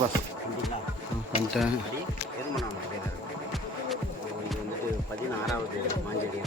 Bus பண்ணிட்டேன். திருமணம் இது வந்துட்டு 16வது மாஞ்செடி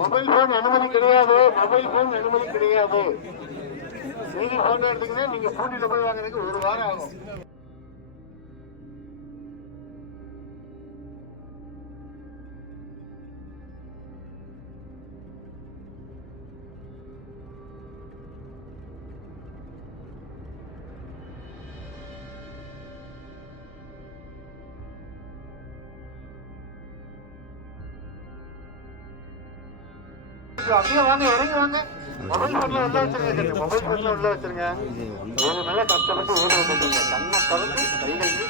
மொபைல் போன் அனுமதி கிடையாது. மொபைல் போன் அனுமதி கிடையாது. நீங்க போன் எடுத்தீங்கன்னா நீங்க போட்டியில போய் வாங்குறதுக்கு 1 வாரம் ஆகும். அப்படியே வாங்க, இறங்கி வாங்க. மொபைல் போன்ல உள்ள வச்சிருங்க. மொபைல் போன்ல உள்ள வச்சிருங்க. ஒரு நல்ல கஷ்டப்பட்டு ஓட வந்துருங்க. கண்ணை திறந்து கைகள் நீட்டி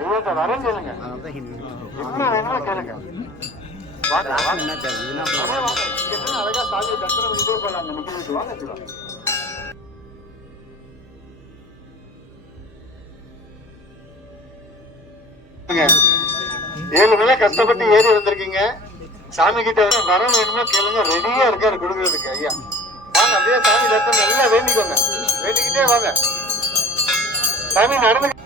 ஐயோட்ட வரேன்னு சொல்லுங்க. என்ன வேணுமோ கேளுங்க. வாங்க வாங்க. அழகா சாமியை தரிசனம் பண்ணிட்டே போலாங்க. நிக்க வாங்க. ஏழு மலை கஷ்டப்பட்டு ஏறி வந்திருக்கீங்க. சாமி கிட்ட வர வேணுமா கேளுங்க. ரெடியா இருக்காரு கொடுக்கறதுக்கு. ஐயா வாங்க, அப்படியே சாமி தரிசனம் நல்லா வேண்டிக்கோங்க. வேண்டிக்கிட்டே வாங்க. சாமி நடந்து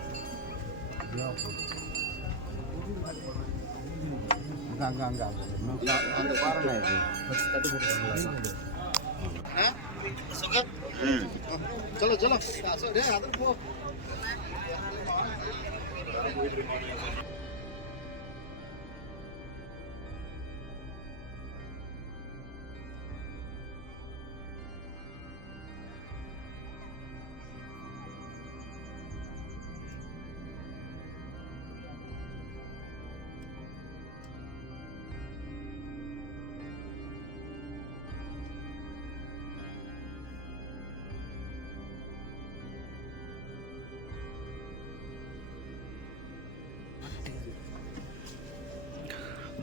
चलो चलो अदर पो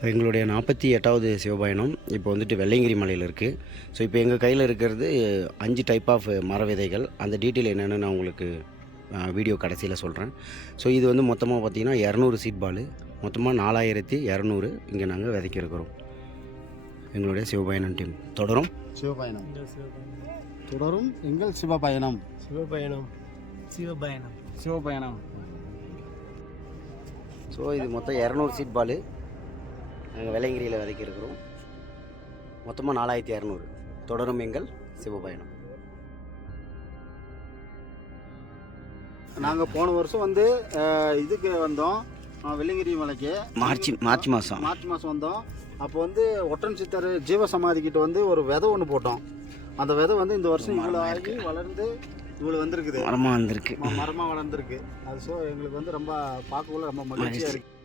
எங்களுடைய 48வது சிவபயணம் இப்போ வந்துட்டு வெள்ளையங்கிரி மலையில் இருக்குது. ஸோ இப்போ எங்கள் கையில் இருக்கிறது 5 டைப் ஆஃப் மர விதைகள். அந்த டீட்டெயில் என்னென்னு நான் உங்களுக்கு வீடியோ கடைசியில் சொல்கிறேன். ஸோ இது வந்து மொத்தமாக பார்த்திங்கன்னா 200 சீட் பால், மொத்தமாக 4200 இங்கே நாங்கள் விதைக்கிருக்கிறோம். எங்களுடைய சிவபயணம் டீம் தொடரும். சிவபயணம் தொடரும். எங்கள் சிவபயணம் சிவபயணம் சிவபயணம் சிவபயணம். ஸோ இது மொத்தம் 200 சீட் பால் நாங்கள் வெள்ளையங்கிரியில் விதைக்கிருக்கிறோம். மொத்தமாக 4200. தொடரும் எங்கள் சிவபயணம். நாங்கள் போன வருஷம் வந்து இதுக்கு வந்தோம், வெள்ளையங்கிரி மலைக்கு. மார்ச் மாதம் வந்தோம். அப்போ வந்து ஒட்டன் சித்தர் ஜீவசமாதிக்கிட்ட வந்து ஒரு விதை ஒன்று போட்டோம். அந்த விதை வந்து இந்த வருஷம் இவ்வளோ ஆகி வளர்ந்து இவ்வளோ வந்திருக்குது. மரமாக வளர்ந்துருக்கு. அது ஸோ எங்களுக்கு வந்து ரொம்ப பார்க்கக்குள்ள ரொம்ப மகிழ்ச்சியாக இருக்குது.